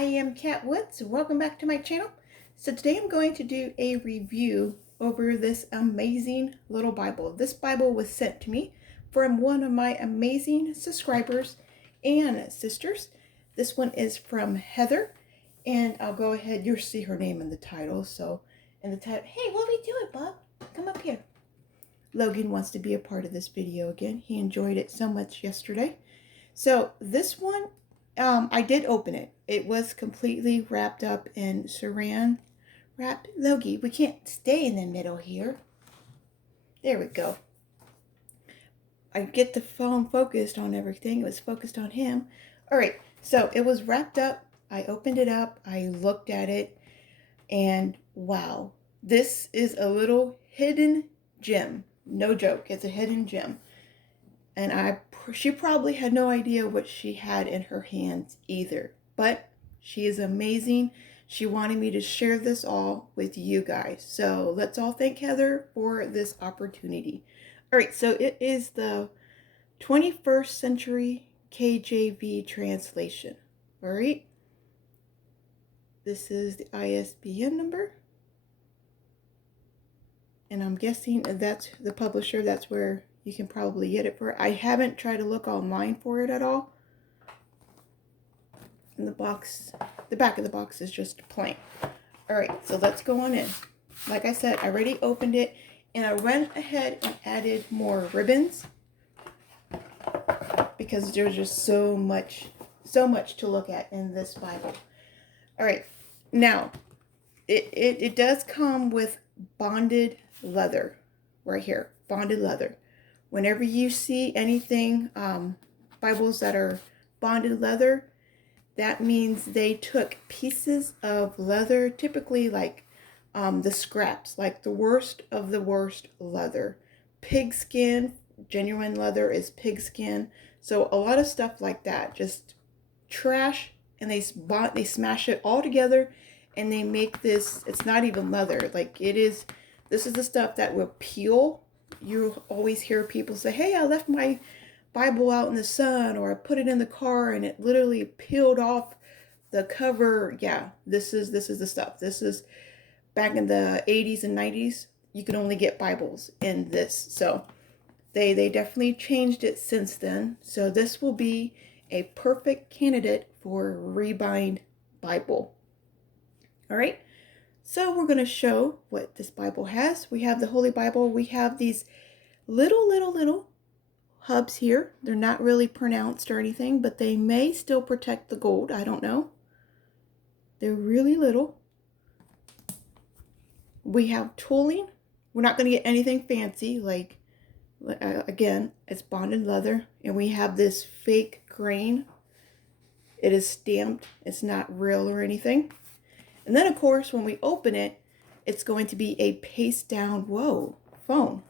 I am Kat Woods. Welcome back to my channel. So today I'm going to do a review over this amazing little Bible. This Bible was sent to me from one of my amazing subscribers and sisters. This one is from Heather, and I'll go ahead. You'll see her name in the title. So in the title, hey, what are we doing, Bob? Come up here. Logan wants to be a part of this video again. He enjoyed it so much yesterday. So this one, I did open it. It was completely wrapped up in saran wrap. Logie, we can't stay in the middle here. There we go. I get the phone focused on everything. It was focused on him. All right, so it was wrapped up. I opened it up. I looked at it. And wow, this is a little hidden gem. No joke, it's a hidden gem. And she probably had no idea what she had in her hands either. But she is amazing. She wanted me to share this all with you guys. So let's all thank Heather for this opportunity. All right, so it is the 21st Century Kjv Translation. All right. This is the ISBN number. And I'm guessing that's the publisher. That's where you can probably get it for. I haven't tried to look online for it at all. And the box, the back of the box is just plain. All right, so let's go on in. Like I said, I already opened it, and I went ahead and added more ribbons because there's just so much to look at in this Bible. All right, now it does come with bonded leather right here, bonded leather. Whenever you see anything, Bibles that are bonded leather, that means they took pieces of leather, typically like the scraps, like the worst of the worst leather. Pigskin, genuine leather is pigskin. So a lot of stuff like that, just trash, and they smash it all together, and they make this. It's not even leather, like it is. This is the stuff that will peel. You always hear people say, hey, I left my Bible out in the sun, or I put it in the car and it literally peeled off the cover. Yeah, this is the stuff. This is back in the 80s and 90s. You could only get Bibles in this. So they definitely changed it since then. So this will be a perfect candidate for rebind Bible. All right. So we're going to show what this Bible has. We have the Holy Bible. We have these little hubs here. They're not really pronounced or anything, but they may still protect the gold. I don't know. They're really little. We have tooling. We're not going to get anything fancy. Like, again, it's bonded leather. And we have this fake grain. It is stamped. It's not real or anything. And then, of course, when we open it, it's going to be a paste down, phone.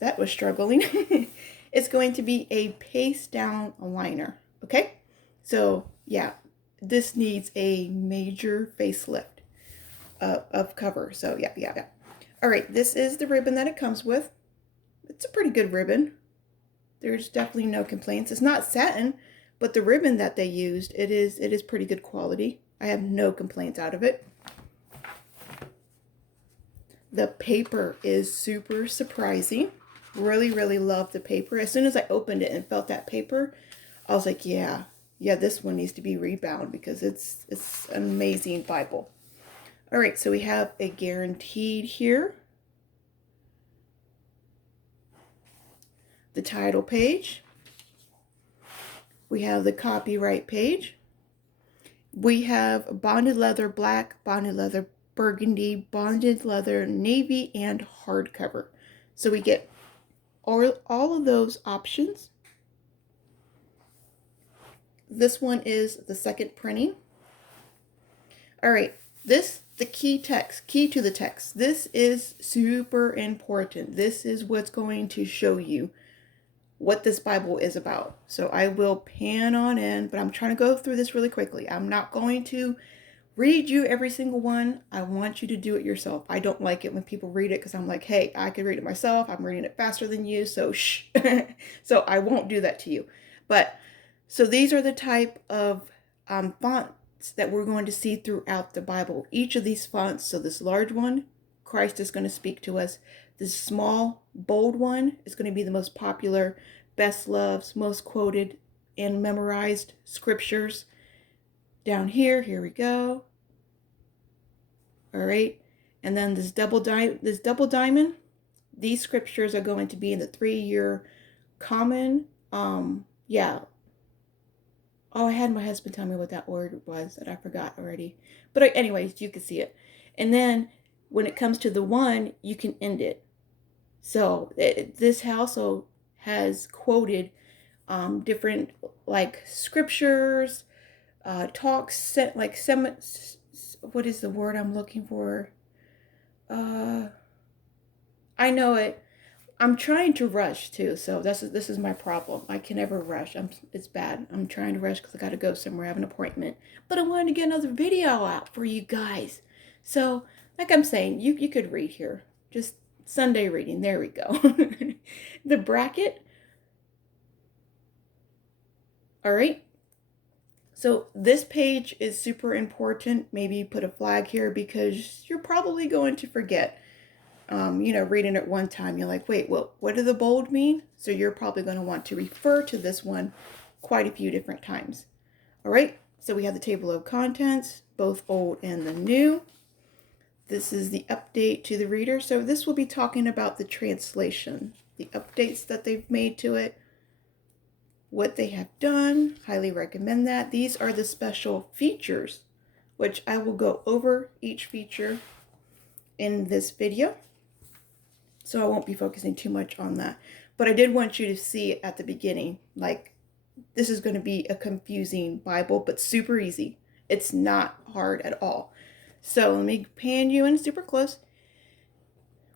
That was struggling. It's going to be a paste down liner. Okay? So, yeah, this needs a major facelift of cover. So, yeah. All right, this is the ribbon that it comes with. It's a pretty good ribbon. There's definitely no complaints. It's not satin, but the ribbon that they used, it is pretty good quality. I have no complaints out of it. The paper is super surprising. Really love the paper. As soon as I opened it and felt that paper, I was like, yeah, this one needs to be rebound because it's an amazing Bible. All right, so we have a guaranteed here. The title page. We have the copyright page. We have bonded leather black, bonded leather burgundy, bonded leather navy, and hardcover. So we get all of those options. This one is the second printing. All right, the key to the text. This is super important. This is what's going to show you what this Bible is about. So I will pan on in, but I'm trying to go through this really quickly. I'm not going to read you every single one. I want you to do it yourself. I don't like it when people read it because I'm like, hey, I could read it myself. I'm reading it faster than you, so shh. So I won't do that to you. But So these are the type of fonts that we're going to see throughout the Bible. Each of these fonts, so this large one, Christ is going to speak to us. This small, bold one is going to be the most popular, best loved, most quoted, and memorized scriptures. Down here we go. All right. And then this double diamond, these scriptures are going to be in the 3-year common. Yeah. Oh, I had my husband tell me what that word was that I forgot already. But anyways, you can see it. And then when it comes to the one, you can end it. So this also has quoted different like scriptures, talks, set like some. What is the word I'm looking for? I know it. I'm trying to rush too, so this is my problem. I can never rush. It's bad. I'm trying to rush because I got to go somewhere. I have an appointment, but I wanted to get another video out for you guys. So, like I'm saying, you could read here. Just Sunday reading. There we go. The bracket. All right. So this page is super important. Maybe put a flag here because you're probably going to forget. Reading it one time, you're like, wait, well, what do the bold mean? So you're probably going to want to refer to this one quite a few different times. All right, so we have the table of contents, both old and the new. This is the update to the reader. So this will be talking about the translation, the updates that they've made to it, what they have done. Highly recommend that. These are the special features, which I will go over each feature in this video. So I won't be focusing too much on that. But I did want you to see at the beginning, like, this is going to be a confusing Bible, but super easy. It's not hard at all. So let me pan you in super close.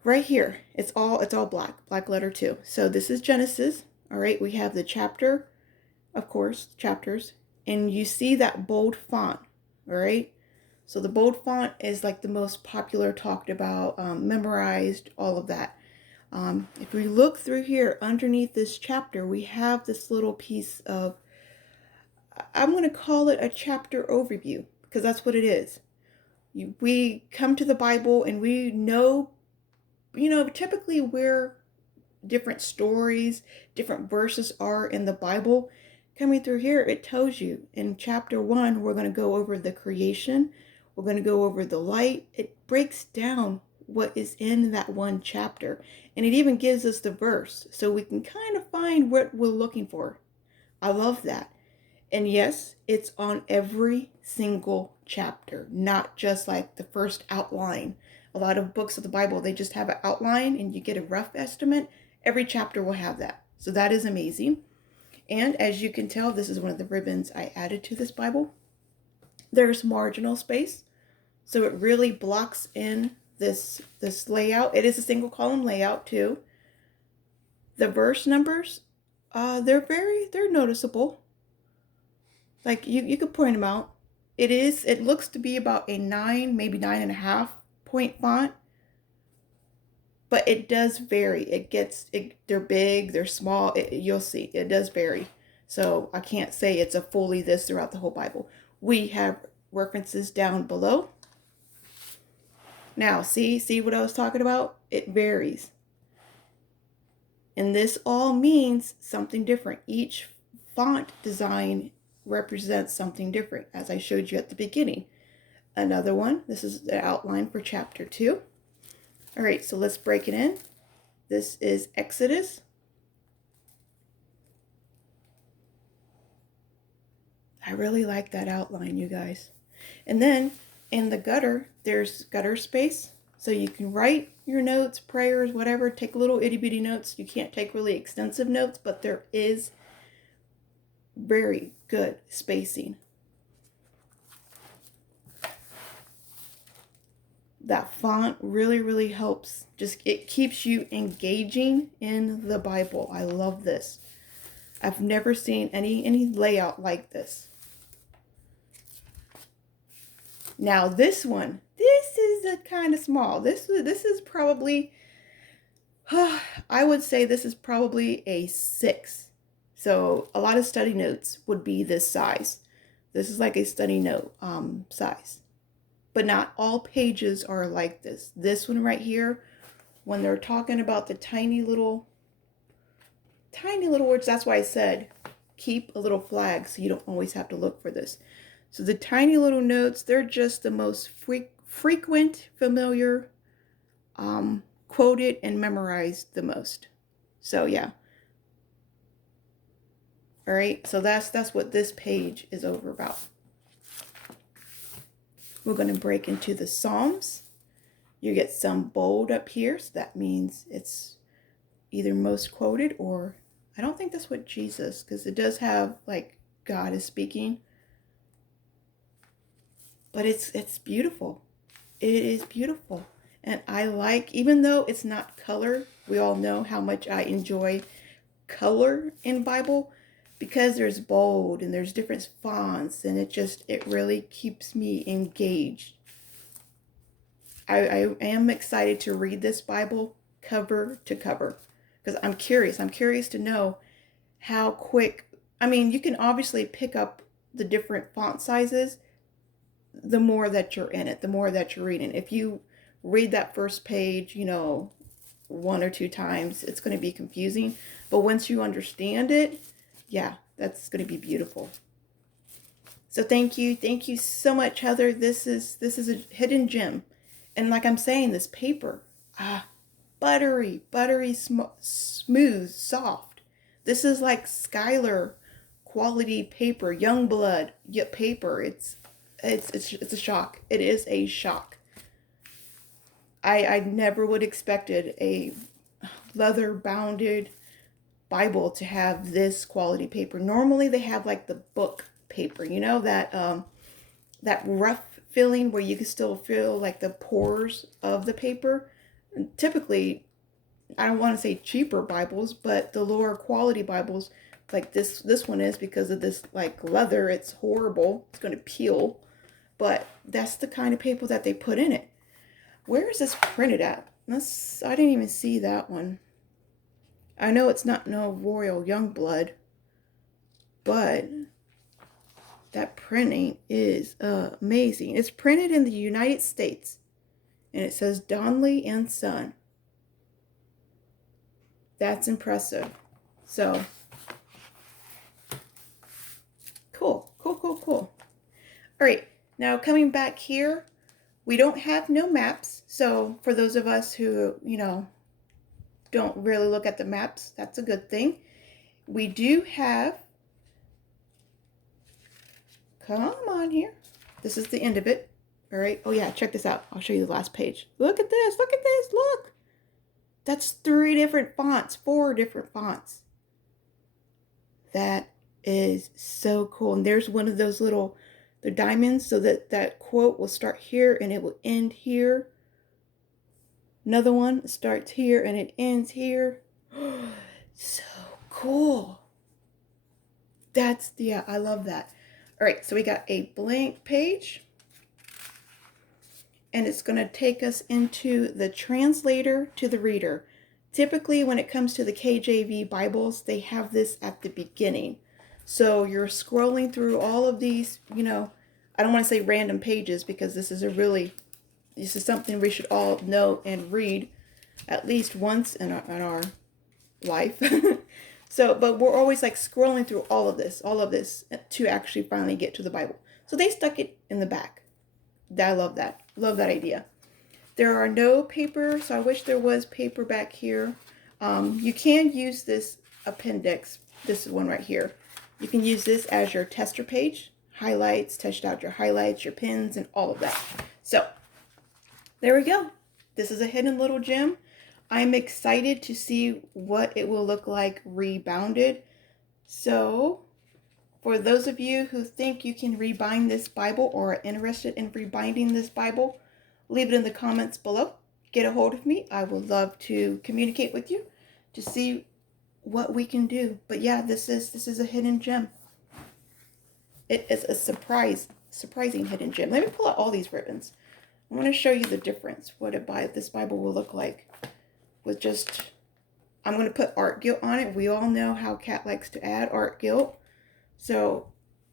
Right here, it's all black letter 2. So this is Genesis. All right, we have the chapter, of course, chapters. And you see that bold font, all right? So the bold font is like the most popular, talked about, memorized, all of that. If we look through here underneath this chapter, we have this little piece of, I'm going to call it a chapter overview because that's what it is. We come to the Bible and we know, typically where different stories, different verses are in the Bible. Coming through here, it tells you in chapter 1, we're going to go over the creation. We're going to go over the light. It breaks down what is in that one chapter. And it even gives us the verse so we can kind of find what we're looking for. I love that. And yes, it's on every single chapter, not just like the first outline. A lot of books of the Bible, they just have an outline and you get a rough estimate. Every chapter will have that. So that is amazing. And as you can tell, this is one of the ribbons I added to this Bible. There's marginal space. So it really blocks in this layout. It is a single column layout too. The verse numbers, they're noticeable. Like you could point them out. It looks to be about a 9, maybe 9.5 point font. But it does vary. They're big, they're small. You'll see, it does vary. So I can't say it's a fully this throughout the whole Bible. We have references down below. Now, see what I was talking about? It varies. And this all means something different. Each font design represents something different, as I showed you at the beginning. Another one, this is the outline for chapter 2. All right, so let's break it in. This is Exodus. I really like that outline, you guys. And then in the gutter, there's gutter space. So you can write your notes, prayers, whatever, take little itty bitty notes. You can't take really extensive notes, but there is very good spacing. That font really, really helps. It keeps you engaging in the Bible. I love this. I've never seen any layout like this. Now this one, this is kind of small. This is probably, I would say this is probably a 6. So a lot of study notes would be this size. This is like a study note size. But not all pages are like this. This one right here, when they're talking about the tiny little words, that's why I said keep a little flag so you don't always have to look for this. So the tiny little notes, they're just the most frequent, familiar, quoted and memorized the most. So yeah. All right, so that's what this page is over about. We're going to break into the Psalms. You get some bold up here, so that means it's either most quoted, or I don't think that's what Jesus, because it does have like God is speaking. But it's beautiful. It is beautiful. And I like, even though it's not color, we all know how much I enjoy color in Bible, because there's bold and there's different fonts, and it really keeps me engaged. I am excited to read this Bible cover to cover, because I'm curious. I'm curious to know how quick. I mean, you can obviously pick up the different font sizes the more that you're in it, the more that you're reading. If you read that first page, one or two times, it's going to be confusing. But once you understand it, yeah, that's going to be beautiful. So thank you so much, Heather. This is a hidden gem, and like I'm saying, this paper, buttery, smooth, soft. This is like Skylar quality paper, young blood paper. It's a shock. It is a shock. I never would expected a leather bounded Bible to have this quality paper. Normally they have like the book paper, that rough feeling where you can still feel like the pores of the paper. And typically, I don't want to say cheaper Bibles, but the lower quality Bibles, like this one is, because of this like leather, it's horrible. It's going to peel. But that's the kind of paper that they put in it. Where is this printed at? I didn't even see that one. I know it's not no Royal Youngblood, but that printing is amazing. It's printed in the United States, and it says Donnelly and Son. That's impressive. So, cool. All right, now coming back here, we don't have no maps. So for those of us who, don't really look at the maps, that's a good thing. We do have, come on here. This is the end of it. All right. Oh yeah, check this out. I'll show you the last page. Look at this. Look. That's 3 different fonts, 4 different fonts. That is so cool. And there's one of those little, the diamonds, so that quote will start here and it will end here. Another one starts here and it ends here. So cool. I love that. All right, so we got a blank page, and it's going to take us into the translator to the reader. Typically, when it comes to the KJV Bibles, they have this at the beginning. So you're scrolling through all of these, I don't want to say random pages, because this is something we should all know and read at least once in our life. So, but we're always like scrolling through all of this to actually finally get to the Bible. So they stuck it in the back. I love that. Love that idea. There are no paper, so I wish there was paper back here. You can use this appendix. This is one right here. You can use this as your tester page. Highlights, test out your highlights, your pins, and all of that. So, there we go. This is a hidden little gem. I'm excited to see what it will look like rebounded. So, for those of you who think you can rebind this Bible or are interested in rebinding this Bible, leave it in the comments below. Get a hold of me. I would love to communicate with you to see what we can do. But yeah, this is a hidden gem. It is a surprising hidden gem. Let me pull out all these ribbons. I want to show you the difference, what this Bible will look like with just I'm going to put art gilt on it. We all know how Kat likes to add art gilt. So,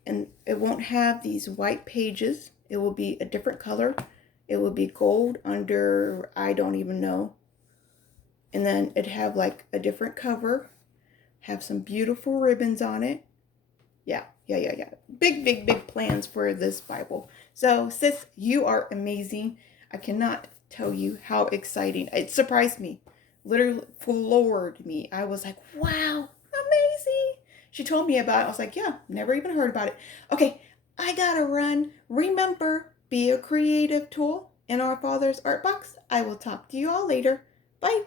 and it won't have these white pages. It will be a different color. It will be gold under, I don't even know. And then it'd have like a different cover. Have some beautiful ribbons on it. Yeah. Big plans for this Bible. So, sis, you are amazing. I cannot tell you how exciting. It surprised me. Literally floored me. I was like, wow, amazing. She told me about it. I was like, yeah, never even heard about it. Okay, I gotta run. Remember, be a creative tool in our Father's art box. I will talk to you all later. Bye.